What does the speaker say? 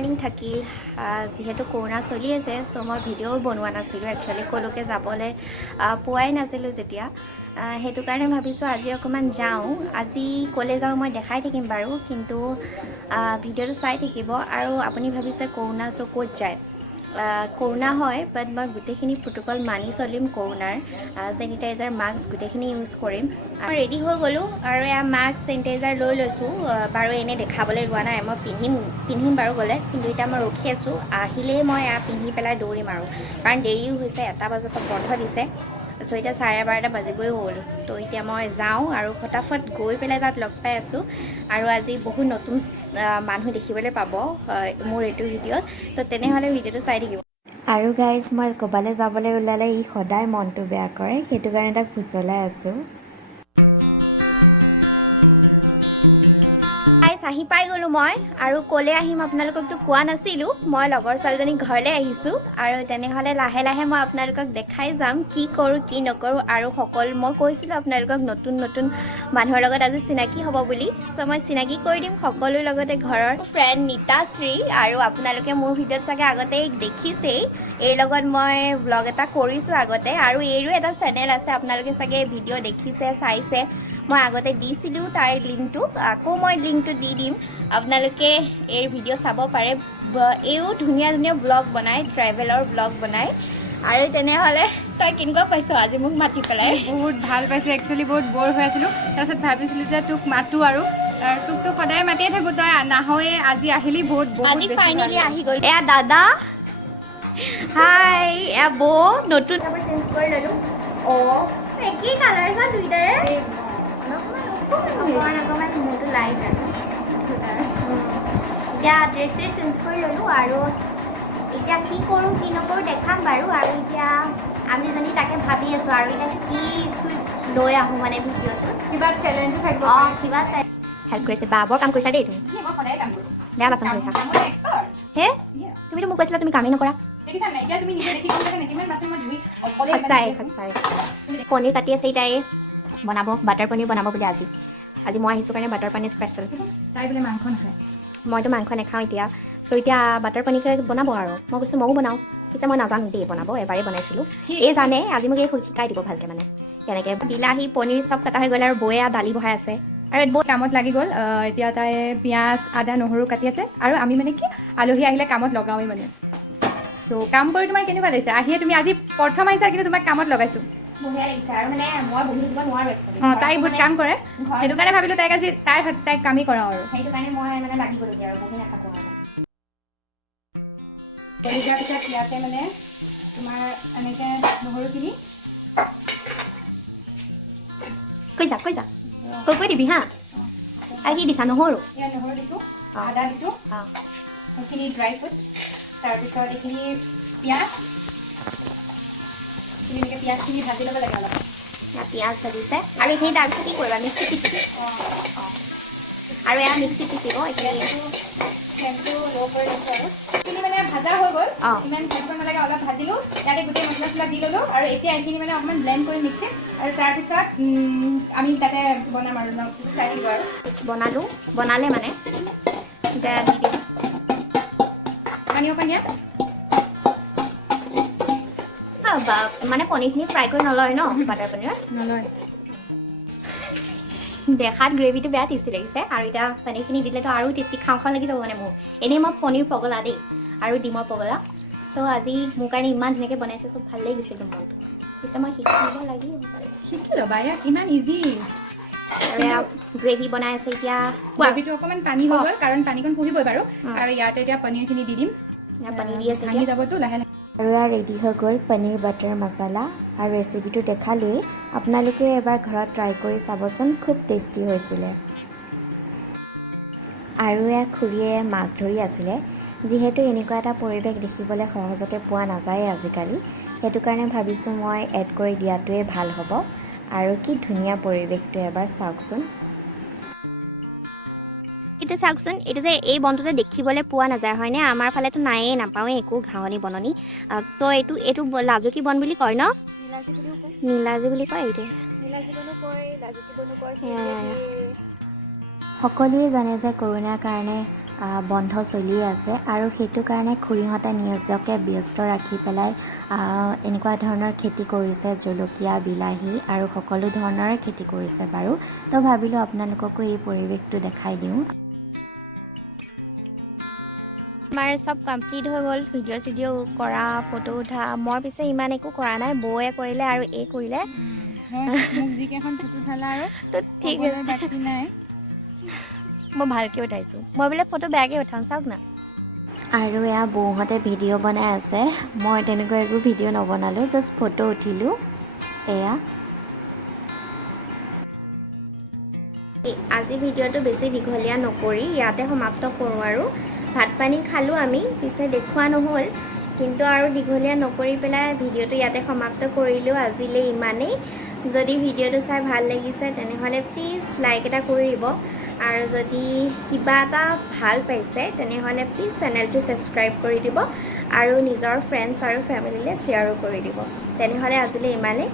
Morning থাকিল যেহেতু corona চলি আছে চ' মই ভিডিঅ'ও বনোৱা নাছিলোঁ একচুৱেলি ক'লৈকে যাবলৈ পোৱাই নাছিলোঁ যেতিয়া সেইটো কাৰণে ভাবিছোঁ আজি অকণমান যাওঁ আজি ক'লৈ যাওঁ মই দেখাই থাকিম বাৰু কিন্তু ভিডিঅ'টো চাই থাকিব আৰু আপুনি ভাবিছে কৰোণা চ' ক'ত যায় কৰোণা হয় বাট মই গোটেইখিনি প্ৰট'কল মানি চলিম কৰোণাৰ চেনিটাইজাৰ মাস্ক গোটেইখিনি ইউজ কৰিম মই ৰেডি হৈ গ'লোঁ আৰু এয়া মাস্ক চেনিটাইজাৰ লৈ লৈছোঁ বাৰু এনেই দেখাবলৈ লোৱা নাই মই পিন্ধিম বাৰু গ'লে কিন্তু এতিয়া মই ৰখি আছোঁ আহিলেই মই এয়া পিন্ধি পেলাই দৌৰিম আৰু কাৰণ দেৰিও হৈছে 1টা বজাৰ পৰা বন্ধ দিছে চ' এতিয়া 12:30 বাজিবই হ'ল তো এতিয়া মই যাওঁ আৰু ফটাফট গৈ পেলাই তাত লগ পাই আছোঁ আৰু আজি বহুত নতুন মানুহ দেখিবলৈ পাব মোৰ এইটো ভিডিঅ'ত তো তেনেহ'লে ভিডিঅ'টো চাই থাকিব আৰু গাইজ মই ক'ৰবালৈ যাবলৈ ওলালে ই সদায় মনটো বেয়া কৰে সেইটো কাৰণে তাক ফুচলাই আছোঁ আহি পাই গ'লোঁ মই আৰু ক'লৈ আহিম আপোনালোককতো কোৱা নাছিলোঁ মই লগৰ ছোৱালীজনীৰ ঘৰলৈ আহিছোঁ আৰু তেনেহ'লে লাহে লাহে মই আপোনালোকক দেখাই যাম কি কৰোঁ কি নকৰোঁ আৰু সকলো মই কৈছিলোঁ আপোনালোকক নতুন মানুহৰ লগত আজি চিনাকি হ'ব বুলি চ' মই চিনাকি কৰি দিম সকলোৰ লগতে ঘৰৰ ফ্ৰেণ্ড নীতাশ্ৰী আৰু আপোনালোকে মোৰ ভিডিঅ'ত চাগে আগতে দেখিছেই এই লগত মই ব্লগ এটা কৰিছোঁ আগতে আৰু এইৰো এটা চেনেল আছে আপোনালোকে চাগে ভিডিঅ' দেখিছে চাইছে মই আগতে দিছিলোঁ তাইৰ লিংকটো আকৌ মই লিংকটো দি দিম আপোনালোকে এই ভিডিঅ' চাব পাৰে এইও ধুনীয়া ব্লগ বনায় ট্ৰেভেলৰ ব্লগ বনায় আৰু তেনেহ'লে তই কেনেকুৱা পাইছ আজি মোক মাতি পেলাই বহুত ভাল পাইছোঁ একচুৱেলি বহুত ব'ৰ হৈ আছিলোঁ তাৰপিছত ভাবিছিলোঁ যে তোক মাতোঁ আৰু তোকতো সদায় মাতিয়ে থাকোঁ তই নাহয়ে আজি আহিলি বহুত আজি ফাইনেলি আহি গ'ল এয়া দাদা হাই এয়া বৌ নতুন চেঞ্জ কৰি ল'লোঁ অঁ একেই কালাৰ চা দুইটাৰে অকণমান মোৰটো লাইট আৰু এতিয়া ড্ৰেছ চেঞ্জ কৰি ল'লোঁ আৰু এতিয়া কি কৰোঁ কি নকৰোঁ দেখাম বাৰু আৰু এতিয়া আমি যদি তাকে ভাবি আছোঁ আৰু এতিয়া কি টুইষ্ট লৈ আহোঁ মানে ভিডিঅ'টোত কিবা চেলেঞ্জো থাকিব অঁ কিবা হেল্প কৰিছে বা বৰ কাম কৰিছা দেই তুমি মই সদায় কাম কৰোঁ বেয়া বাচন কৰিছা এক্সপাৰ্ট হে তুমিতো মোক কৈছিলা তুমি কামেই নকৰা দেখিছা নাই এতিয়া তুমি নিজে দেখি গ'লে কিমান বাচন মই ধুই অকলে সঁচাই পনীৰ কাটি আছে তাই বনাব বাটাৰ পনীৰ বনাব বুলি আজি মই আহিছোঁ কাৰণে বাটাৰ পনীৰ স্পেচিয়েল তাই বোলে মাংস নাখায় মইতো মাংস নাখাওঁ এতিয়া চ' এতিয়া বাটাৰ পনীৰ বনাব আৰু মই কৈছোঁ ময়ো বনাওঁ পিছে মই নাজানো দেই বনাব এবাৰেই বনাইছিলোঁ এই জানে আজি মোক এই শিকাই দিব ভালকৈ মানে তেনেকৈ বিলাহী পনীৰ চব কটা হৈ গ'ল আৰু বৌয়ে দালি বহাই আছে আৰু বহুত কামত লাগি গ'ল এতিয়া তাই পিঁয়াজ আদা নহৰু কাটি আছে আৰু আমি মানে কি আলহী আহিলে কামত লগাওঁৱেই মানে চ' কাম কৰি তোমাৰ কেনেকুৱা লাগিছে আহিয়ে তুমি আজি প্ৰথম আহিছা কিন্তু তোমাক কামত লগাইছোঁ বঢ়িয়া লাগিছে আৰু মানে মই বহি দিব নোৱাৰোঁ অঁ তাই বহুত কাম কৰে সেইটো কাৰণে ভাবিলোঁ তাইক আজি তাইক কামেই কৰাওঁ আৰু সেইটো কাৰণে মই মানে লাগি গ'লোগৈ আৰু বহি নাথাকোঁ আৰু বহি যোৱাৰ পিছত ইয়াতে মানে তোমাৰ এনেকৈ নহৰুখিনি কৈ যা কৈ দিবি হা আৰু কি দিছা নহৰু ইয়াত নহৰু দিছোঁ আদা দিছোঁ সেইখিনি ড্ৰাই ফ্ৰুটছ তাৰপিছত এইখিনি পিঁয়াজ এনেকৈ পিঁয়াজখিনি ভাজি ল'ব লাগে অলপ পিঁয়াজ ভাজিছে আৰু এইখিনি তাৰপিছত কি কৰিবা মিক্সিত পিচিব আৰু এয়া মিক্সিত পিচিব ফ্লেমটো ল' কৰি লৈছোঁ আৰু এইখিনি মানে ভাজা হৈ গ'ল ইমান ভাজিব নালাগে অলপ ভাজিলোঁ ইয়াতে গোটেই মছলা চছলা দি ল'লোঁ আৰু এতিয়া এইখিনি মানে অকণমান ব্লেণ্ড কৰি মিক্সিত আৰু তাৰপিছত আমি তাতে বনাম আৰু চাই দিব আৰু বনালে মানে এতিয়া দি দিম পানী অকণ দিয়া মানে পনীৰখিনি ফ্ৰাই কৰি নলয় ন বাটাৰ পনীৰত নলয় দেখাত গ্ৰেভিটো বেয়া টেষ্টি লাগিছে আৰু এতিয়া পনীৰখিনি দিলেতো আৰু টেষ্টি খাওঁ লাগি যাব মানে মোৰ এনেই মই পনীৰ পগলা দেই আৰু ডিমৰ পগলা চ' আজি মোৰ কাৰণে ইমান ধুনীয়াকৈ বনাইছে চব ভাল লাগিছে কিন্তু মনটো পিছে মই শিকিব লাগিব শিকি ল'বা ইয়াত ইমান ইজি আৰু এয়া গ্ৰেভি বনাই আছে এতিয়া গ্ৰেভিটো অকণমান পানী হৈ গ'ল কাৰণ পানীকণ পুহিবই বাৰু আৰু ইয়াতে এতিয়া পনীৰখিনি দি দিম পনীৰ দি আছে ভাঙি যাবতো লাহে লাহে আৰু এয়া ৰেডি হৈ গ'ল পনীৰ বাটাৰ মছলা আৰু ৰেচিপিটো দেখালোৱেই আপোনালোকে এবাৰ ঘৰত ট্ৰাই কৰি চাবচোন খুব টেষ্টি হৈছিলে আৰু এয়া খুৰীয়ে মাছ ধৰি আছিলে যিহেতু এনেকুৱা এটা পৰিৱেশ দেখিবলৈ সহজতে পোৱা নাযায় আজিকালি সেইটো কাৰণে ভাবিছোঁ মই এড কৰি দিয়াটোৱে ভাল হ'ব আৰু কি ধুনীয়া পৰিৱেশটো এবাৰ চাওকচোন এইটো চাওকচোন এইটো যে এই বনটো যে দেখিবলৈ পোৱা নাযায় হয়নে আমাৰ ফালেতো নায়েই নাপাওঁৱেই একো ঘাঁহনি বননি তো এইটো লাজুকী বন বুলি কয় ন নীলাজী বুলি কয় এইটোৱে সকলোৱে জানে যে কৰোণাৰ কাৰণে বন্ধ চলি আছে আৰু সেইটো কাৰণে খুৰীহঁতে নিজকে ব্যস্ত ৰাখি পেলাই এনেকুৱা ধৰণৰ খেতি কৰিছে, জলকীয়া, বিলাহী আৰু সকলো ধৰণৰে খেতি কৰিছে বাৰু। তো ভাবিলোঁ আপোনালোককো এই পৰিৱেশটো দেখাই দিওঁ। আমাৰ চব কমপ্লিট হৈ গ'ল, ভিডিঅ' কৰা, ফটো উঠা। মই পিছে ইমান একো কৰা নাই, বৌয়ে কৰিলে আৰু এই কৰিলে। মোক যিকেইখন ফটো উঠালা আৰু তো ঠিক আছে, বাকী নাই। মই ভালকৈ উঠাইছোঁ। মই বোলে ফটো বেয়াকৈ উঠাওঁ, চাওক না। আৰু এয়া বৌহঁতে ভিডিঅ' বনাই আছে। মই তেনেকুৱা একো ভিডিঅ' নবনালোঁ, জাষ্ট ফটো উঠিলোঁ। এয়া আজি ভিডিঅ'টো বেছি দীঘলীয়া নকৰি ইয়াতে সমাপ্ত কৰোঁ আৰু। ভাত পানী খালোঁ আমি, পিছে দেখুওৱা নহ'ল, কিন্তু আৰু দীঘলীয়া নকৰি পেলাই ভিডিঅ'টো ইয়াতে সমাপ্ত কৰিলোঁ। আজিলৈ ইমানেই। যদি ভিডিঅ'টো চাই ভাল লাগিছে তেনেহ'লে প্লিজ লাইক এটা কৰি দিব, আৰু যদি কিবা এটা ভাল পাইছে তেনেহ'লে প্লিজ চেনেলটো ছাবস্ক্ৰাইব কৰি দিব আৰু নিজৰ ফ্ৰেণ্ডছ আৰু ফেমিলিলৈ শ্বেয়াৰো কৰি দিব। তেনেহ'লে আজিলৈ ইমানেই।